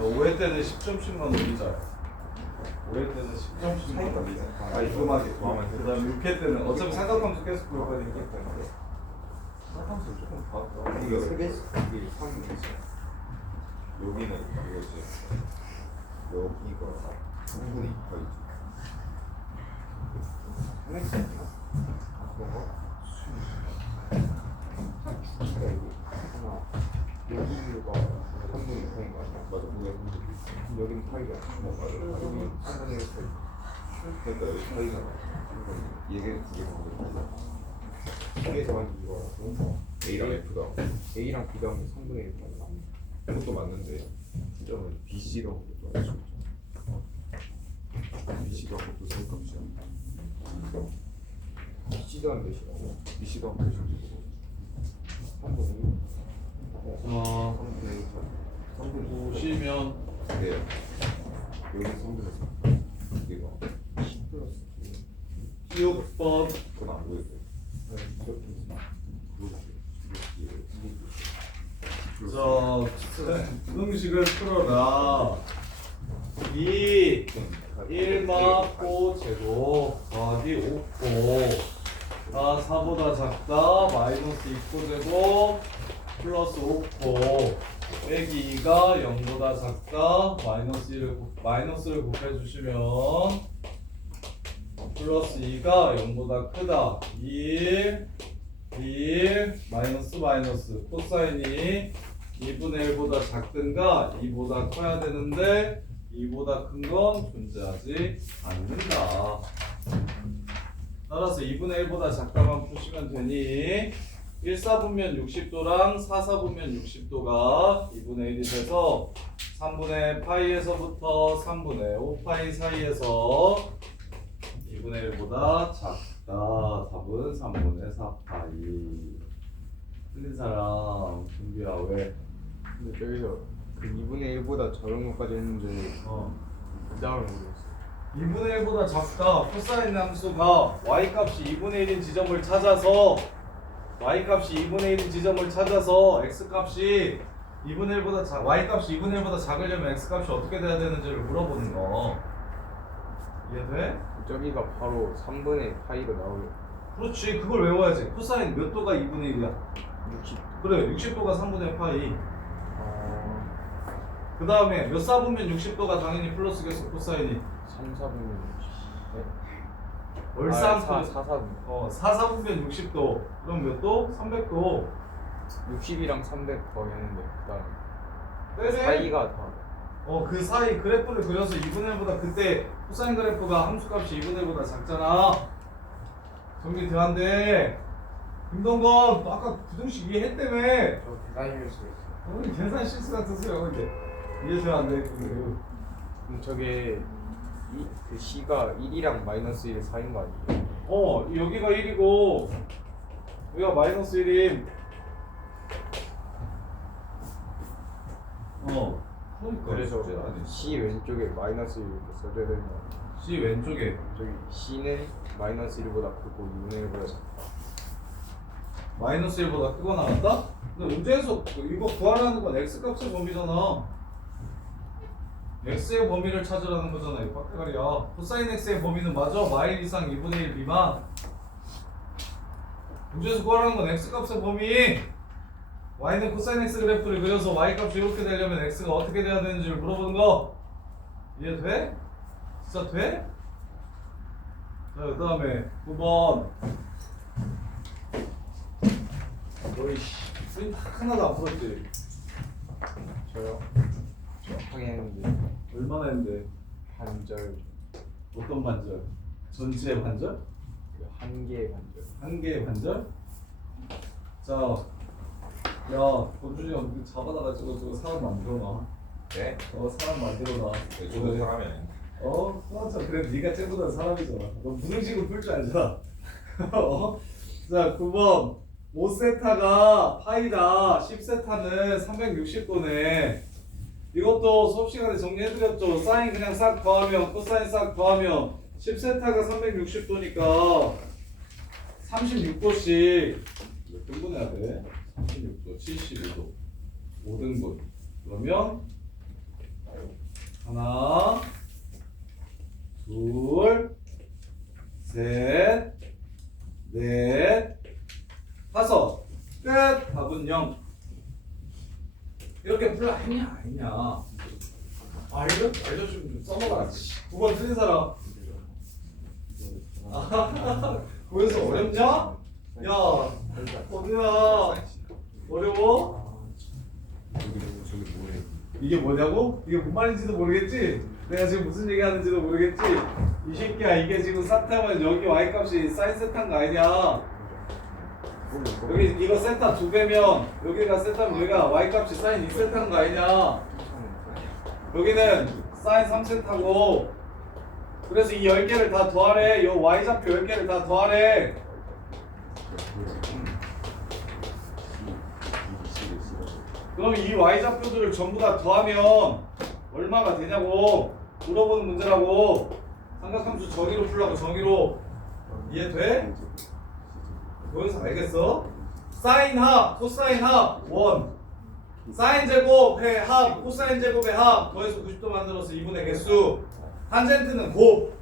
오해 때는 10점씩만 올리자. 오해 때는 10점씩만 올리자. 깔끔하게. 그다음 6회 때는 어차피 삼각함수 계속 볼 거니까. 삼각함수 조금 봤다. 이거 3개씩 이게 3개씩. 여기는 이거지. 여기가 3분의 2파이지. 삼각형이야? 뭐가? 여기가 3분의 2파인 거 아니야? 맞아, 그게 여기는 파이가 맞아. 여기 3분의 1 파이. 그러니까 여기 파이잖아. 얘가 두 개가 파이야. 이게 정확히 이거라고. A랑 F다. A랑 B가 3분의 1 파이. 그것도 맞는데 점은 BC가 그것도 알수 있죠. BC가 그것도 세값이야. BC가 한 몇이라고? BC가 한 몇인지 모르겠어. 3분의 1. 3분의 1. 3분의 1. 보시면 네. 여기 3분의 3. 여기가 10 플러스 2. 6번. 그건 안 보여요. 이렇게 자, 부등식을 풀어라. 2 1 맞고 제곱 더하기 5코 가 4보다 작다 마이너스 2코 제곱 플러스 5코 빼기 2가 0보다 작다 마이너스를 곱해주시면 플러스 2가 0보다 크다 1 마이너스 코사인이 2분의 1보다 작든가 2보다 커야 되는데 2보다 큰 건 존재하지 않는다. 따라서 2분의 1보다 작다만 푸시면 되니 1사분면 60도랑 4사분면 60도가 2분의 1이 돼서 3분의 파이에서부터 3분의 5파이 사이에서 2분의 1보다 작다. 답은 3분의 4파이. 틀린 사람 준비야. 왜? 근데 저기서 그 2분의 1보다 작은 것까지 했는데 그 다음에 모르겠어. 2분의 1보다 작다. 코사인 함수가 y값이 2분의 1인 지점을 찾아서 y값이 2분의 1인 지점을 찾아서 x값이 2분의 1보다 y값이 2분의 1보다 작으려면 x값이 어떻게 돼야 되는지를 물어보는 거. 이해돼? 저기가 바로 3분의 파이로 나오는 그렇지. 그걸 외워야지. 코사인 몇 도가 2분의 1이야? 60. 그래. 60도가 3분의 파이. 그 다음에 몇 사분면 60도가 당연히 플러스겠어. 코사인이 3, 4분의 60. 월산 4, 4분의 4사분면 60도. 그럼 몇 도? 300도. 60이랑 300 거의 했는데 그 다음에 빼세. 사이가 다 그 사이 그래프를 그려서 2분의 1보다 그때 코사인 그래프가 함수값이 2분의 1보다 작잖아. 정리 돼안돼. 김동건 너 아까 부등식 이해했다며. 저 계산 실수였어. 우리 계산 실수 같은 소리 하고 이제 이해돼 안돼. 그럼 저게 그 C가 1이랑 마이너스 1 사이인 거 아니에요? 여기가 1이고 여기가 마이너스 1임. 그러니까 그래서 C 왼쪽에 마이너스 1을 써줘야 되는 거 아니에요? C 왼쪽에 저기 C는 마이너스 1보다 크고 2분의 1보다 작다. 마이너스 1보다 크거나 같다? 근데 문제에서 이거 구하라는 건 x값의 범위잖아. x의 범위를 찾으라는 거잖아. 이 빡대가리야. 코사인 x의 범위는 맞아. 마일 이상 2분의 1 미만. 문제에서 구하라는 건 x값의 범위. y는 코사인 x 그래프를 그려서 y값이 이렇게 되려면 x가 어떻게 돼야 되는지를 물어보는 거. 이해돼? 진짜 돼? 자, 그 다음에 9번. 너희 씨, 하나도 안 풀었지? 저요? 정확하게 했는데 얼마나 했는데? 반절 어떤 반절? 전체의 반절? 한 개의 반절. 한 개의 반절? 자, 야, 권준이 형 잡아다가지고 저거 사람 만들어놔. 네? 사람 만들어놔. 저도 사람이 아닌데. 맞아. 그래, 네가 쟤보다 사람이잖아. 너 무등식을 풀 줄 알잖아. 자, 9번. 5세타가 파이다. 10세타는 360도네. 이것도 수업 시간에 정리해드렸죠. 사인 그냥 싹 더하면 코사인 싹 더하면 10세타가 360도니까 36도씩 몇 등분 해야 돼? 36도, 72도, 5등분. 그러면 하나, 둘, 셋, 넷, 다섯. 끝. 답은 0. 이렇게 풀라 했냐? 아니냐? 알려주면 좀 써먹어라. 9번 틀린 사람. 보여서 어렵냐? 야, 어디야? 어려워? 저기 뭐해? 이게 뭐냐고? 이게 뭔 말인지도 모르겠지? 내가 지금 무슨 얘기 하는지도 모르겠지? 이 새끼야, 이게 지금 세타면 여기 y 값이 사인 세타인 거 아니냐? 여기 이거 세타 2배면 여기가 세타면 여기가 y 값이 사인 2세타인 거 아니냐? 여기는 사인 3세타고 그래서 이 10개를 다 더하래. 요 y좌표 10개를 다 더하래. 그럼 이 y좌표들을 전부 다 더하면 얼마가 되냐고 물어보는 문제라고. 삼각함수 정의로 풀라고. 정의로. 이해돼? 보여서 알겠어? 사인 합, 코사인 합, 원. 사인 제곱의 합, 코사인 제곱의 합 더해서 90도 만들어서 2분의 개수. 탄젠트는 곱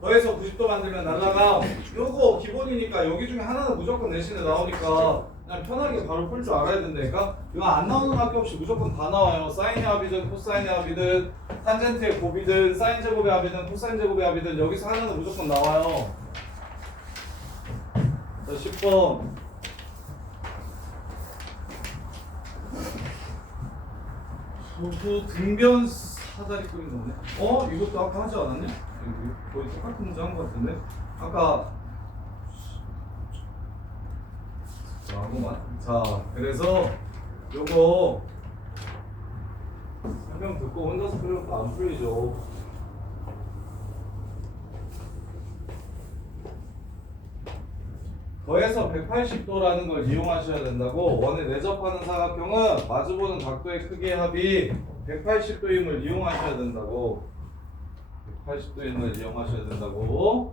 더해서 90도 만들면 날라가. 요거 기본이니까 여기 중에 하나는 무조건 내신에 나오니까 그냥 편하게 바로 풀 줄 알아야 된다니까. 이거 안 나오는 학교 없이 무조건 다 나와요. 사인의 합이든 코사인의 합이든 탄젠트의 곱이든 사인 제곱의 합이든 코사인 제곱의 합이든 여기서 하나는 무조건 나와요. 자, 10번. 저도 등변 사다리 끓인 거네. 이것도 아까 하지 않았냐? 거의 똑같은 문제 한 거 같은데? 아까 자, 그래서 요거 설명 듣고 혼자서 풀면 안 풀리죠. 더해서 180도라는 걸 이용하셔야 된다고. 원에 내접하는 사각형은 마주보는 각도의 크기의 합이 180도임을 이용하셔야 된다고. 180도임을 이용하셔야 된다고.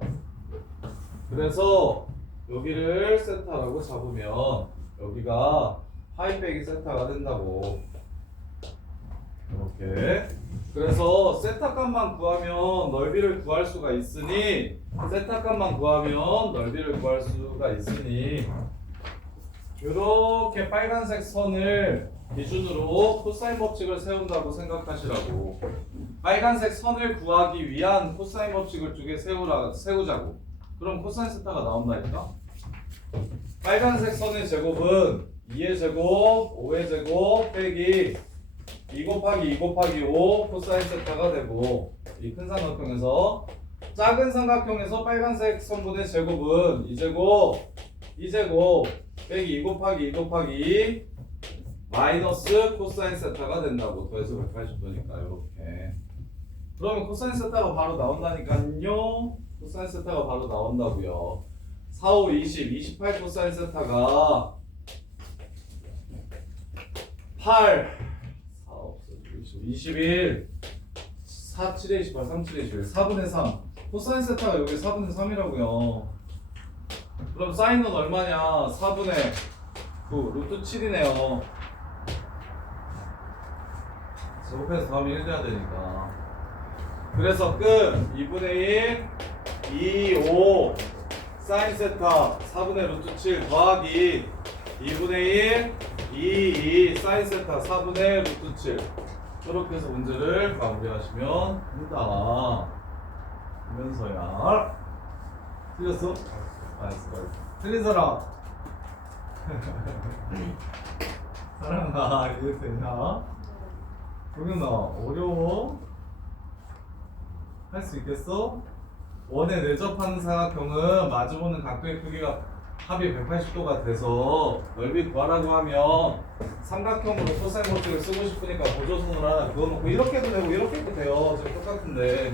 그래서 여기를 세타라고 잡으면 여기가 파이 빼기 세타가 된다고. 이렇게. 그래서 세타 값만 구하면 넓이를 구할 수가 있으니 세타 값만 구하면 넓이를 구할 수가 있으니 이렇게 빨간색 선을 기준으로 코사인 법칙을 세운다고 생각하시라고. 빨간색 선을 구하기 위한 코사인 법칙을 두 개 세우자고. 그럼 코사인 세타가 나온다니까. 빨간색 선의 제곱은 2의 제곱, 5의 제곱 빼기 2 곱하기 2 곱하기 5 코사인 세타가 되고, 이 큰 삼각형에서 작은 삼각형에서 빨간색 선분의 제곱은 2제곱, 2제곱 빼기 2 곱하기 2 곱하기 2 마이너스 코사인 세타가 된다고. 더해서 180도니까 이렇게. 그러면 코사인 세타가 바로 나온다니까요. 코사인 세타가 바로 나온다고요. 4, 5, 20, 28 코사인 세타가 8 21 4, 7에 28, 3, 7에 21 4분의 3 코사인 세타가 여기 4분의 3이라고요. 그럼 사인은 얼마냐? 4분의 9 루트 7이네요. 제곱해서 다음에 1 돼야 되니까. 그래서 끝. 2분의 1 2, 5 사인 세타 4분의 루트 7 더하기 2분의 1 2, 2 사인 세타 4분의 루트 7. 이렇게 해서 문제를 마무리하시면 된다. 이면서야 틀렸어? 알았어. 틀린 사람. 사랑아, 이해되냐? 동현아, 어려워? 할 수 있겠어? 원에 내접하는 사각형은 마주보는 각도의 크기가 합이 180도가 돼서 넓이 구하라고 하면 삼각형으로 코사인 법칙을 쓰고 싶으니까 보조선을 하나 그어놓고 이렇게 해도 되고 이렇게 해도 돼요. 지금 똑같은데.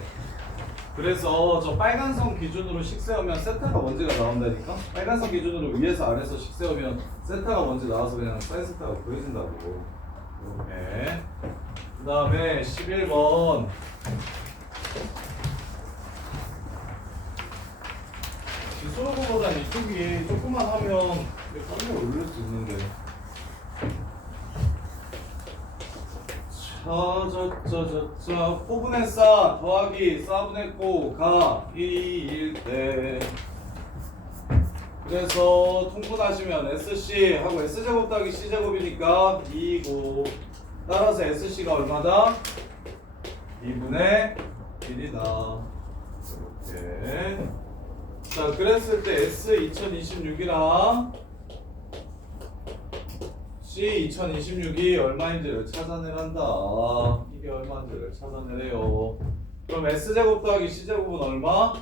그래서 저 빨간 선 기준으로 식 세우면 세타가 뭔지가 나온다니까? 빨간 선 기준으로 위에서 아래에서 식 세우면 세타가 뭔지 나와서 그냥 사인 세타가 보여진다고. 이렇게. 그 다음에 11번 지수로보다 이쪽이 조금만 하면 빨리 올릴 수 있는데. 자, 포분의 싸 더하기 싸분의 꼬가 2일 때. 그래서 통분하시면 SC 하고 S제곱 더하기 C제곱이니까 2고 따라서 SC가 얼마다? 2분의 1이다. 이렇게. 자, 그랬을 때 S 2026이랑 C 2026이 얼마인지를 찾아내란다. 이게 얼마인지를 찾아내래요. 그럼 S제곱 더하기 C제곱은 얼마?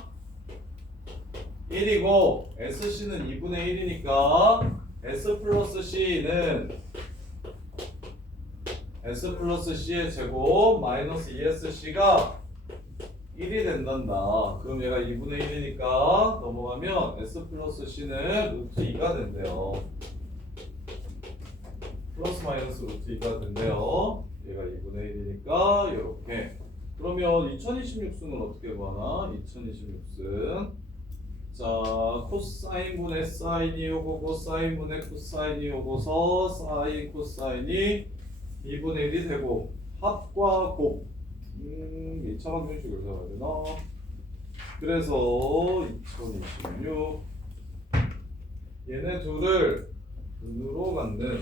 1이고 SC는 2분의 1이니까 S 플러스 C는 S 플러스 C의 제곱 마이너스 2SC가 1이 된단다. 그럼 얘가 2분의 1이니까 넘어가면 S 플러스 C는 루트 2가 된대요. 플러스 마이너스 루트 2가 된대요. 얘가 2분의 1이니까 이렇게. 그러면 2026승은 어떻게 구하나? 2026승. 자, 코사인분의 사인이 오고 코사인분의 코사인이 오고서 사인 코사인이 2분의 1이 되고 합과 곱 2차 방정식을 세워야 되나? 그래서 2026 얘네 둘을 근으로 갖는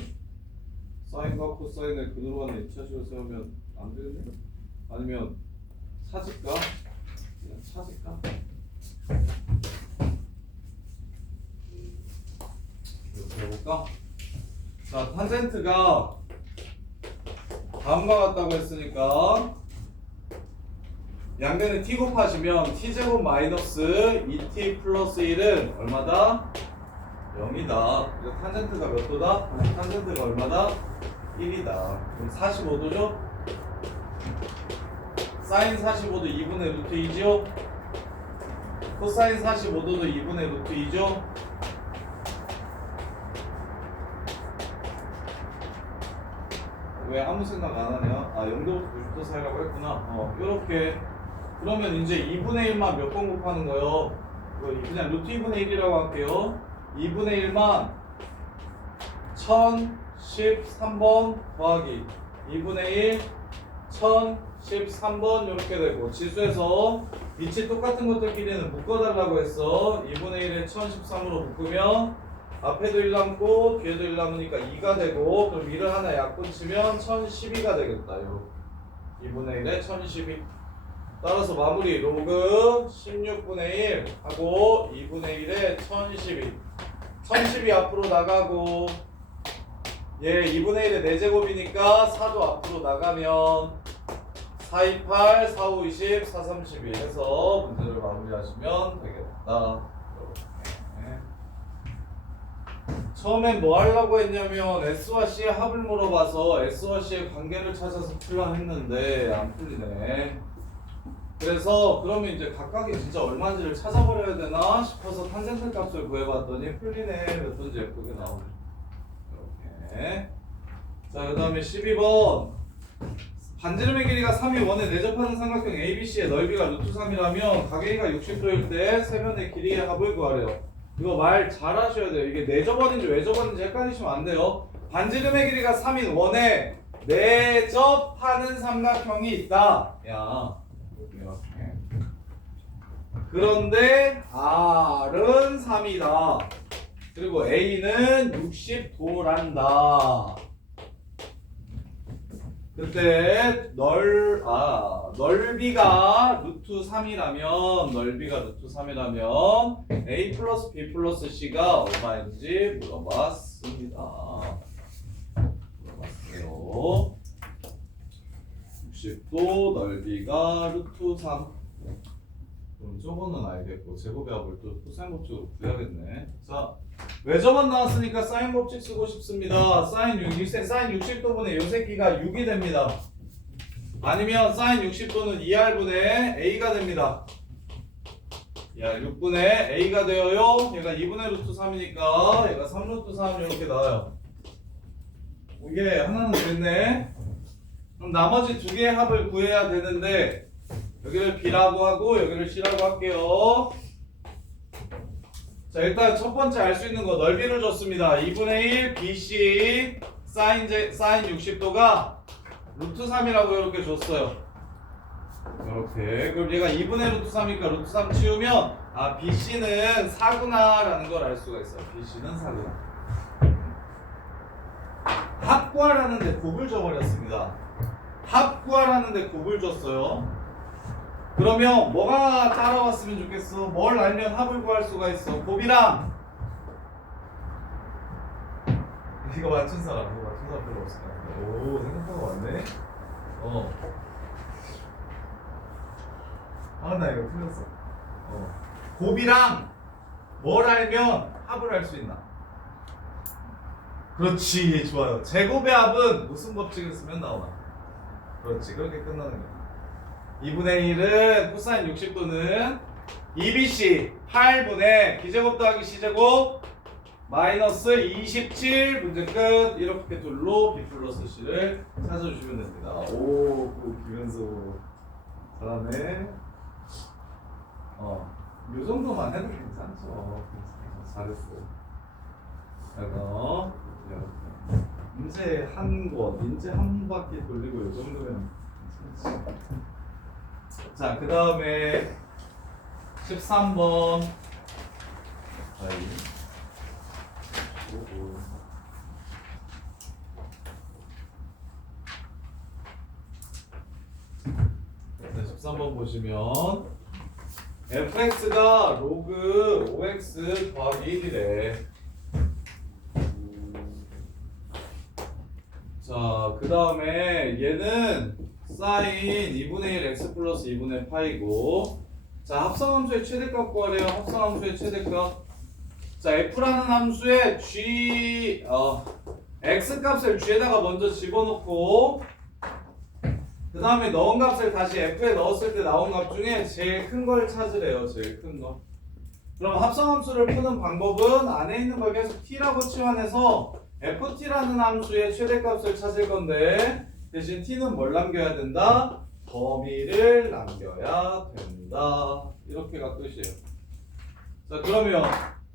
사인과 코사인을 근으로 갖는 2차식을 세우면 안 되겠네? 아니면 찾을까? 그냥 찾을까? 이렇게 해볼까? 자, 탄젠트가 다음과 같다고 했으니까 양변에 t 곱하시면 t제곱 마이너스 2t 플러스 1은 얼마다? 0이다. 그래서 탄젠트가 몇 도다? 탄젠트가 얼마다? 1이다. 그럼 45도죠? 사인 45도 2분의 루트 2죠? 코사인 45도도 2분의 루트 2죠? 왜 아무 생각 안 하냐? 아, 0도부터 90도 사이라고 했구나. 요렇게. 그러면 이제 2분의 1만 몇 번 곱하는 거요? 그냥 루트 2분의 1이라고 할게요. 2분의 1만 1013번 더하기 2분의 1 1013번 이렇게 되고 지수에서 위치 똑같은 것들끼리는 묶어달라고 했어. 2분의 1에 1013으로 묶으면 앞에도 1 남고 뒤에도 1 남으니까 2가 되고 그럼 1을 하나 약분 치면 1012가 되겠다. 요 2분의 1에 1012. 따라서 마무리 로그 16분의 1 하고 2분의 1에 1012. 1012 앞으로 나가고 얘 2분의 1에 4제곱이니까 4도 앞으로 나가면 428, 45, 20, 432 해서 문제를 마무리하시면 되겠다. 처음엔 뭐 하려고 했냐면 S와 C의 합을 물어봐서 S와 C의 관계를 찾아서 풀라 했는데 안 풀리네. 그래서 그러면 이제 각각이 진짜 얼마인지를 찾아버려야 되나 싶어서 탄젠트 값을 구해봤더니 풀리네. 몇 번째 예쁘게 나오네. 이렇게. 자, 그 다음에 12번. 반지름의 길이가 3이 원에 내접하는 삼각형 ABC의 넓이가 루트 3이라면 가계가 60도일 때 세변의 길이의 합을 구하래요. 이거 말 잘 하셔야 돼요. 이게 내접원인지 외접원인지 헷갈리시면 안 돼요. 반지름의 길이가 3인 원에 내접하는 삼각형이 있다. 야, 이렇게. 그런데 R은 3이다. 그리고 A는 60도란다. 그때 넓이가 루트 3이라면 A 플러스 B 플러스 C가 얼마인지 물어봤습니다. 물어봤어요. 60도 넓이가 루트 3. 그럼 저거는 알겠고 제곱의 합을 또 코사인 법칙으로 구해야겠네. 자, 외접원 나왔으니까 사인 법칙 쓰고 싶습니다. 사인 60도분의 요 새끼가 6이 됩니다. 아니면 사인 60도는 2R분의 A가 됩니다. 야, 6분의 A가 되어요. 얘가 2분의 루트 3이니까 얘가 3루트 3 이렇게 나와요. 이게 하나는 됐네. 그럼 나머지 두 개의 합을 구해야 되는데 여기를 B라고 하고 여기를 C라고 할게요. 자, 일단 첫 번째 알 수 있는 거 넓이를 줬습니다. 2분의 1 BC 사인 60도가 루트 3이라고 이렇게 줬어요. 이렇게. 그럼 얘가 2분의 루트 3이니까 루트 3 치우면 아, BC는 4구나라는 걸 알 수가 있어요. BC는 4구나. 합구하라는데 곱을 줘버렸습니다. 합구하라는데 곱을 줬어요. 그러면 뭐가 따라왔으면 좋겠어? 뭘 알면 합을 구할 수가 있어? 곱이랑 이거 맞춘 사람 별로 없을 것 같아. 오, 생각보다 많네. 아, 나 이거 틀렸어. 곱이랑 뭘 알면 합을 할 수 있나? 그렇지, 좋아요. 제곱의 합은 무슨 법칙을 쓰면 나오나? 그렇지, 그렇게 끝나는 거야. 2분의 1은 코사인 60도는 2bc 8분의 b제곱 더하기 c제곱 마이너스 27 문제 끝. 이렇게 둘로 b 플러스 c를 찾아주시면 됩니다. 오, 김현수 잘하네. 요 정도만 해도 괜찮죠. 잘했어. 그래서 문제 한 바퀴 돌리고 요 정도면 괜찮지. 자, 그 다음에 13번. 네, 13번 보시면 fx가 로그 5x 더하기 1이래. 자, 그 다음에 얘는 사인 2분의 1 x 플러스 2분의 파이고, 자, 합성함수의 최대값 구하래요. 합성함수의 최대값. 자, f라는 함수의 x 값을 g에다가 먼저 집어넣고 그 다음에 넣은 값을 다시 f에 넣었을 때 나온 값 중에 제일 큰 걸 찾으래요. 제일 큰 거. 그럼 합성함수를 푸는 방법은 안에 있는 걸 계속 t라고 치환해서 ft라는 함수의 최대값을 찾을 건데, 대신 t는 뭘 남겨야 된다? 범위를 남겨야 된다. 이렇게가 끝이에요. 자, 그러면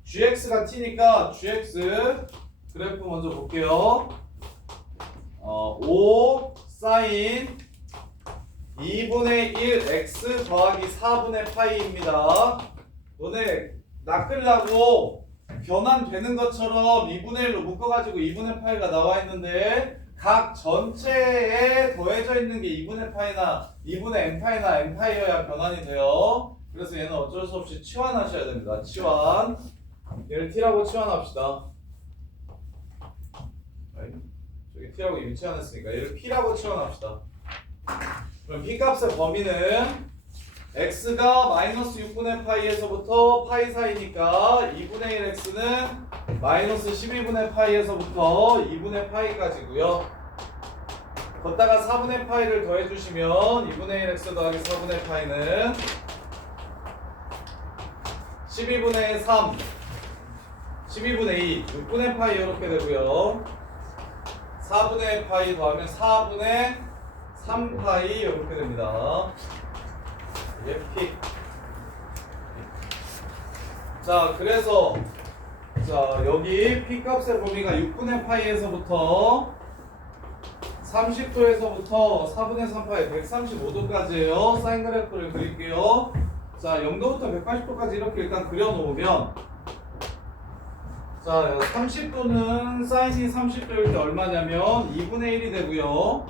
gx가 t니까 gx 그래프 먼저 볼게요. 5 사인 2분의 1 x 더하기 4분의 파이입니다. 너네 낚으려고 변환되는 것처럼 2분의 1로 묶어가지고 2분의 파이가 나와 있는데 각 전체에 더해져 있는 게 2분의 파이나 2분의 n파이나 n파이여야 변환이 돼요. 그래서 얘는 어쩔 수 없이 치환하셔야 됩니다. 치환. 얘를 t라고 치환합시다. 저기 t라고 이미 치환했으니까 얘를 p라고 치환합시다. 그럼 p값의 범위는 x가 마이너스 6분의 파이에서부터 파이 사이니까 2분의 1 x는 마이너스 12분의 파이에서부터 2분의 파이까지고요. 걷다가 4분의 파이를 더해주시면 2분의 1 x 더하기 4분의 파이는 12분의 3 12분의 2 6분의 파이 이렇게 되고요. 4분의 파이 더하면 4분의 3파이 이렇게 됩니다. 이게 피. 자, 그래서 자, 여기 p 값의 범위가 6분의 파이에서부터 30도에서부터 4분의 3파이 135도까지예요. 사인 그래프를 그릴게요. 자, 0도부터 180도까지 이렇게 일단 그려놓으면, 자, 30도는 사인이 30도일 때 얼마냐면 2분의 1이 되고요.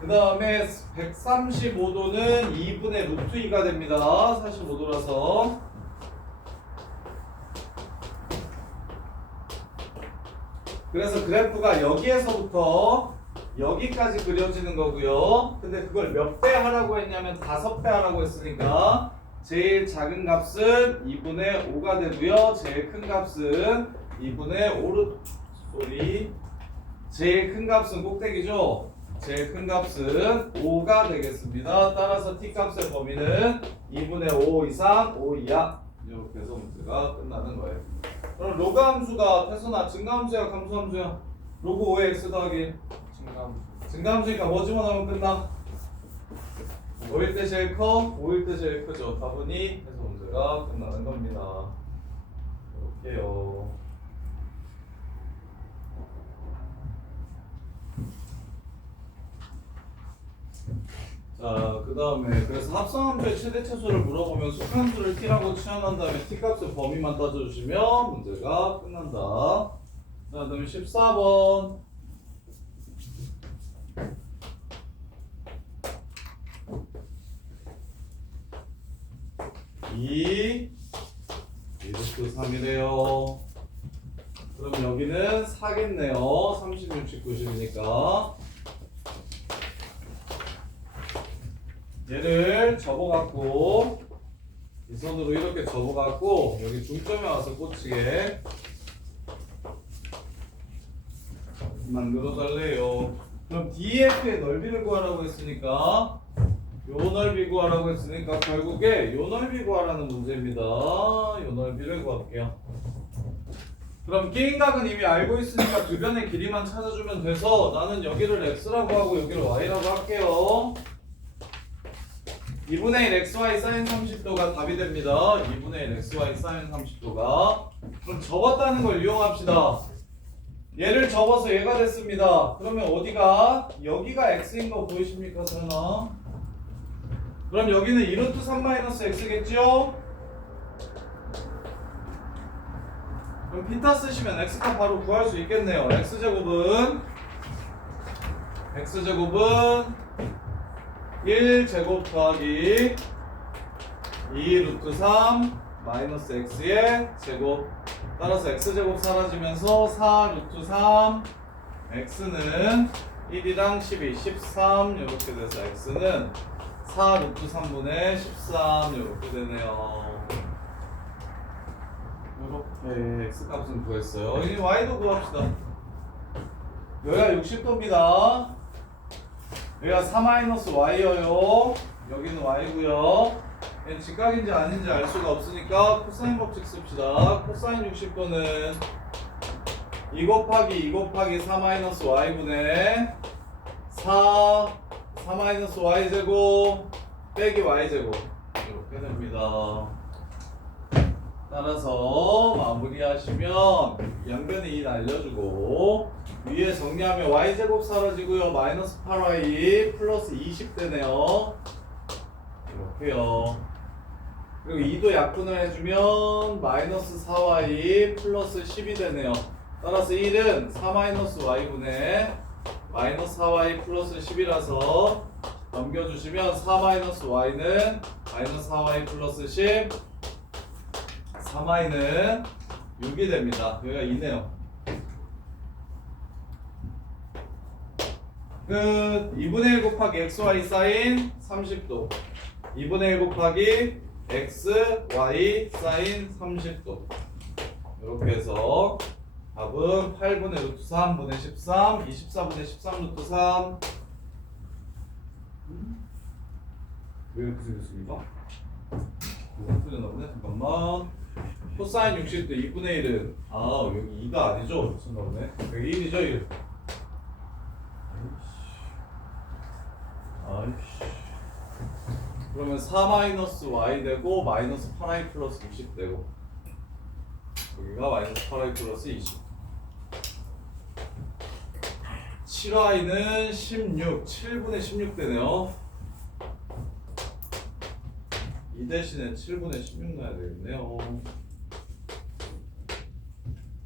그 다음에 135도는 2분의 루트 2가 됩니다. 45도라서. 그래서 그래프가 여기에서부터 여기까지 그려지는 거고요. 근데 그걸 몇 배 하라고 했냐면 5배 하라고 했으니까 제일 작은 값은 2분의 5가 되고요. 제일 큰 값은 2분의 5로 제일 큰 값은 꼭대기죠. 제일 큰 값은 5가 되겠습니다. 따라서 t값의 범위는 2분의 5 이상 5 이하. 이렇게 해서 문제가 끝나는 거예요. 그럼 로그 함수가 태선아 증가함수야 감소함수야? 로그 5의 x 더하기 증가함수니까 뭐 집어넣으면 끝나? 5일 때 제일 커? 5일 때 제일 크죠. 답은 2 해서 문제가 문제가 끝나는 겁니다. 이렇게요. 자, 그 다음에 그래서 합성함수의 최대 차수를 물어보면 수평수를 t라고 취한한 다음에 t값의 범위만 따져주시면 문제가 끝난다. 자, 그 다음에 14번. 이 루트 3이래요. 그럼 여기는 4겠네요. 30, 60, 90이니까. 얘를 접어갖고 이 손으로 이렇게 접어갖고 여기 중점에 와서 꽂히게 만들어달래요. 그럼 DF의 넓이를 구하라고 했으니까 요 넓이 구하라고 했으니까 결국에 요 넓이 구하라는 문제입니다. 요 넓이를 구할게요. 그럼 끼인각은 이미 알고 있으니까 주변의 길이만 찾아주면 돼서 나는 여기를 x라고 하고 여기를 y라고 할게요. 2분의 1 xy sin 30도가 답이 됩니다. 2분의 1 xy sin 30도가. 그럼 접었다는 걸 이용합시다. 얘를 접어서 얘가 됐습니다. 그러면 어디가? 여기가 x인 거 보이십니까, 설마? 그럼 여기는 2루트 3-x겠죠? 그럼 피타 쓰시면 x값 바로 구할 수 있겠네요. x제곱은 1제곱 더하기 2루트 3 마이너스 x의 제곱. 따라서 x제곱 사라지면서 4루트 3 x는 1이랑 12, 13 이렇게 돼서 x는 4루트 3분의 13 이렇게 되네요. 이렇게 x값은 구했어요. 이제 y도 구합시다. 여기가 60도입니다. 여기가 4-y여요. 여기는 y고요. 얘는 직각인지 아닌지 알 수가 없으니까 코사인 법칙 씁시다. 코사인 60도는 2 곱하기 2 곱하기 4-y분의 4-y제곱 빼기 y제곱 이렇게 됩니다. 따라서 마무리하시면 양변에 2 날려주고 위에 정리하면 y제곱 사라지고요. 마이너스 8y 플러스 20 되네요. 이렇게요. 그리고 2도 약분을 해주면 마이너스 4y 플러스 10이 되네요. 따라서 1은 4-y분의 마이너스 4y 플러스 10이라서 넘겨주시면 4-y는 마이너스 4y 플러스 10 3y는 6이 됩니다. 여기가 2네요. 끝. 2분의 1 곱하기 xy 사인 30도 2분의 1 곱하기 xy 사인 30도 이렇게 해서 답은 8분의 루트 3분의 13 24분의 13 루트 3 왜 이렇게 생겼습니까? 이거 틀렸나보네. 잠깐만. 코사인 60도 2분의 1은 여기 2가 아니죠? 미쳤나보네. 여기 1이죠 1. 아이씨. 그러면 4-y 되고 마이너스 8y 플러스 60 되고 여기가 마이너스 8y 플러스 20 7y는 16 7분의 16 되네요. 이 대신에 7분의 16 넣어야 되겠네요.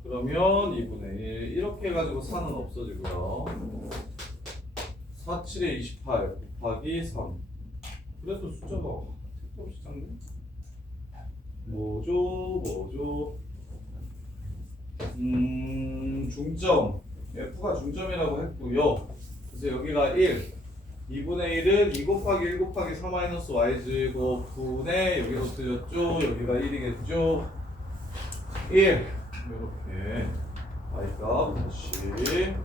그러면 2분의 1 이렇게 해가지고 4는 없어지고요. 4, 7에 28 곱하기 3 그래도 숫자가 택도 없이 작네. 뭐죠? 중점 F가 중점이라고 했고요. 그래서 여기가 1 2분의 1은 2 곱하기 1 곱하기 4-y제곱 분의 여기로 틀렸죠? 여기가 1이겠죠? 1 이렇게 y값 다시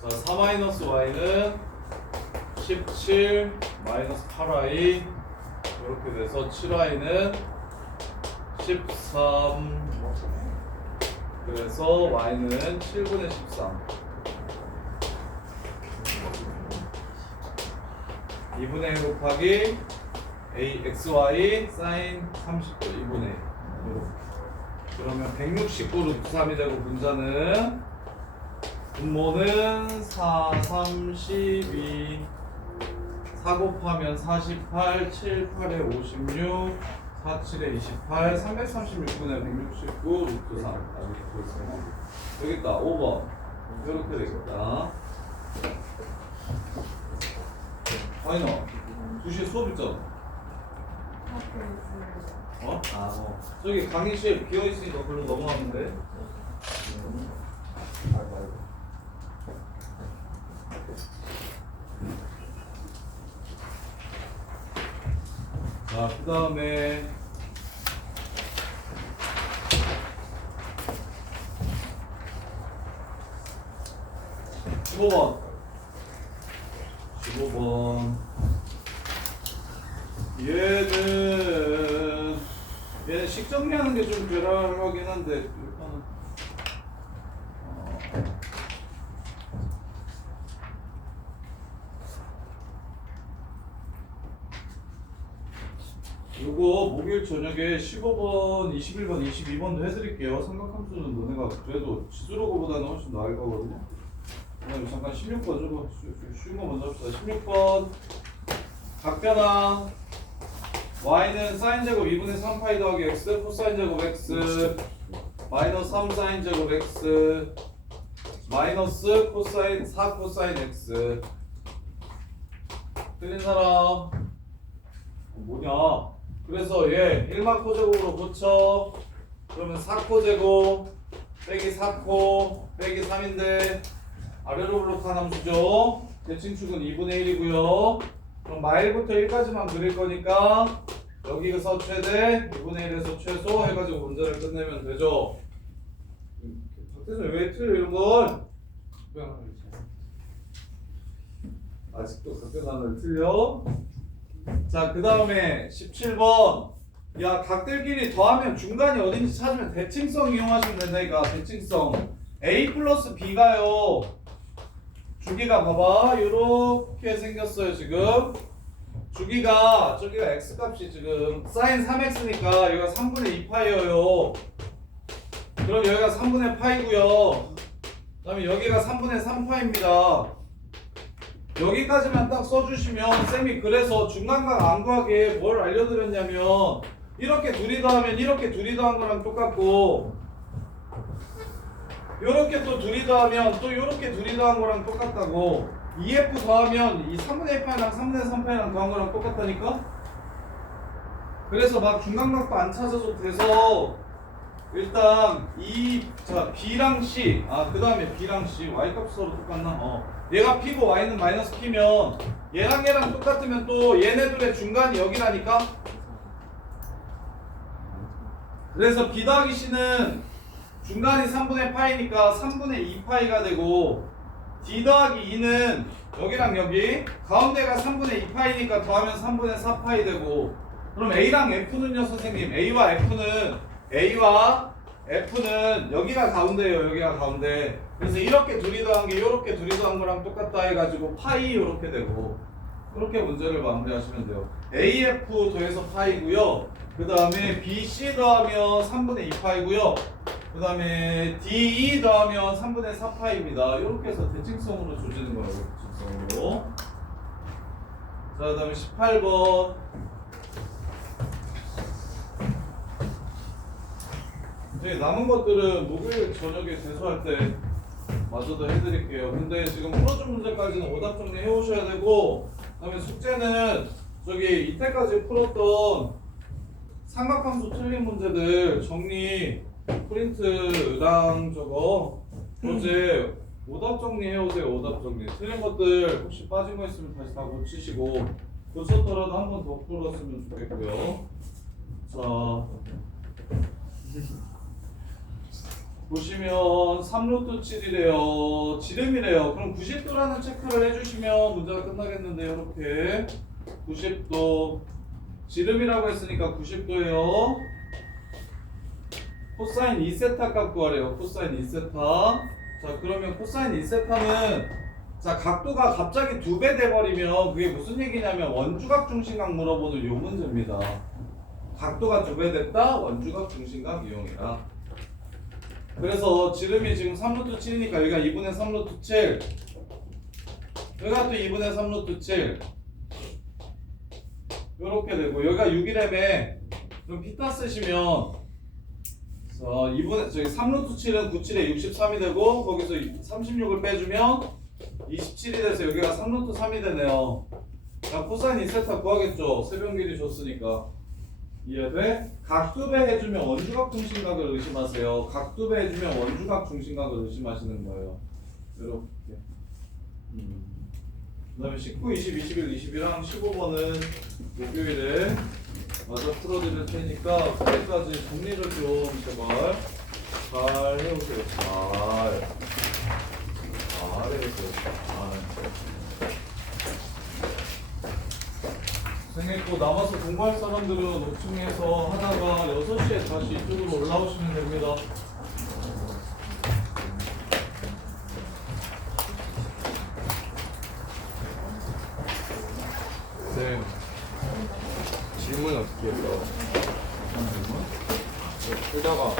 자 4-y는 17 마이너스 8y 이렇게 돼서 7y는 13 그래서 y는 7분의 13 2분의 1 곱하기 xy 사인 30도 2분의 1. 그러면 169 루트 3이 되고 분자는 분모는 4, 32 4 곱하면 48, 7, 8에 56, 4, 7에 28, 336분의 169 루트 3. 여기 있다. 5번. 이렇게 되겠다. 아니 너 2시에 수업 있잖아. 어? 저기 강의실 비어있으니까 글로 넘어가면 돼. 자, 그 다음에 15번 15번 얘는 식 정리하는 게 좀 괴랄하긴 한데 일단은 요거 목요일 저녁에 15번, 21번, 22번도 해드릴게요. 삼각함수는 너네가 그래도 지수로고보다는 훨씬 나을 거거든요. 그다음에 잠깐 16번 좀 쉬운 거 먼저 합시다. 16번 각변화 y는 사인 제곱 2분의 3파이 더하기 x 코사인 제곱 x 마이너스 3 사인 제곱 x 마이너스 코사인 4 코사인 x. 틀린 사람 뭐냐? 그래서 얘 1만 코제곱으로 고쳐. 그러면 4코 제곱 빼기 4코 빼기 3인데 아래로 블록한 함수죠. 대칭축은 2분의 1이고요. 그럼 마일부터 1까지만 그릴 거니까 여기서 최대 2분의 1에서 최소 해가지고 문제를 끝내면 되죠. 박태준 왜 틀려 이런 걸? 아직도 각변환을 틀려? 자, 그 다음에 17번. 야, 각들끼리 더하면 중간이 어딘지 찾으면 대칭성 이용하시면 된다니까. 대칭성 A 플러스 B가요 주기가 봐봐 요렇게 생겼어요. 지금 주기가 저기가 X값이 지금 사인 3X니까 여기가 3분의 2파이어요. 그럼 여기가 3분의 파이고요. 그 다음에 여기가 3분의 3파입니다. 여기까지만 딱 써주시면 쌤이 그래서 중간각 안 구하게 뭘 알려드렸냐면 이렇게 둘이 더하면 이렇게 둘이 더한 거랑 똑같고 요렇게 또 둘이 더하면 또 요렇게 둘이 더한 거랑 똑같다고. 2F 더하면 이 3분의 1파이랑 3분의 3파이랑 더한 거랑 똑같다니까? 그래서 막 중간각도 안 찾아도 돼서 일단 B랑 C 그 다음에 B랑 C Y값 서로 똑같나? 얘가 P고 Y는 마이너스 P면 얘랑 똑같으면 또 얘네들의 중간이 여기라니까? 그래서 B 더하기 C는 중간이 3분의 파이니까 3분의 2파이가 되고 D 더하기 2는 여기랑 여기 가운데가 3분의 2파이니까 더하면 3분의 4파이 되고 그럼 A랑 F는요 선생님 A와 F는 여기가 가운데예요. 여기가 가운데. 그래서 이렇게 둘이 더한 게 이렇게 둘이 더한 거랑 똑같다 해가지고 파이 이렇게 되고 그렇게 문제를 마무리하시면 돼요. AF 더해서 파이고요. 그 다음에 BC 더하면 3분의 2파이고요. 그 다음에 DE 더하면 3분의 4파입니다. 이렇게 해서 대칭성으로 조지는 거예요. 대칭성으로. 자, 그 다음에 18번. 저희 남은 것들은 목요일 저녁에 재수할 때 마저도 해드릴게요. 근데 지금 풀어준 문제까지는 오답 정리 해오셔야 되고 그 다음에 숙제는 저기 이때까지 풀었던 삼각함수 틀린 문제들 정리 프린트랑 저거 어제 오답 정리 해오세요. 오답 정리 틀린 것들 혹시 빠진 거 있으면 다시 다 고치시고 고쳤더라도 한 번 더 풀었으면 좋겠고요. 자 보시면 3루트 7이래요. 지름이래요. 그럼 90도라는 체크를 해주시면 문제가 끝나겠는데요. 이렇게 90도 지름이라고 했으니까 90도예요. 코사인 2세타 값 구하래요. 코사인 2세타. 자 그러면 코사인 2세타는 자, 각도가 갑자기 2배 돼버리면 그게 무슨 얘기냐면 원주각 중심각 물어보는 요 문제입니다. 각도가 2배 됐다. 원주각 중심각 이용해라. 그래서 지름이 지금 3루트 7이니까 여기가 2분의 3루트 7. 여기가 또 2분의 3루트 7. 요렇게 되고 여기가 6이라며. 그럼 피타 쓰시면 자, 2분의 저기 3루트 7은 97에 63이 되고 거기서 36을 빼주면 27이 돼서 여기가 3루트 3이 되네요. 자, 코사인 2세타 구하겠죠. 세변 길이 줬으니까. 이해돼? 각두배 해주면 원주각 중심각을 의심하세요. 각두배 해주면 원주각 중심각을 의심하시는 거예요. 이렇게. 그 다음에 19, 20, 21, 22랑 15번은 목요일에 마저 풀어드릴 테니까 그때까지 정리를 좀 제발 잘 해오세요. 잘 해오세요. 선생님 또 남아서 공부할 사람들은 5층에서 하다가 6시에 다시 이쪽으로 올라오시면 됩니다. 쌤 질문 어떻게 해요? 쓰다가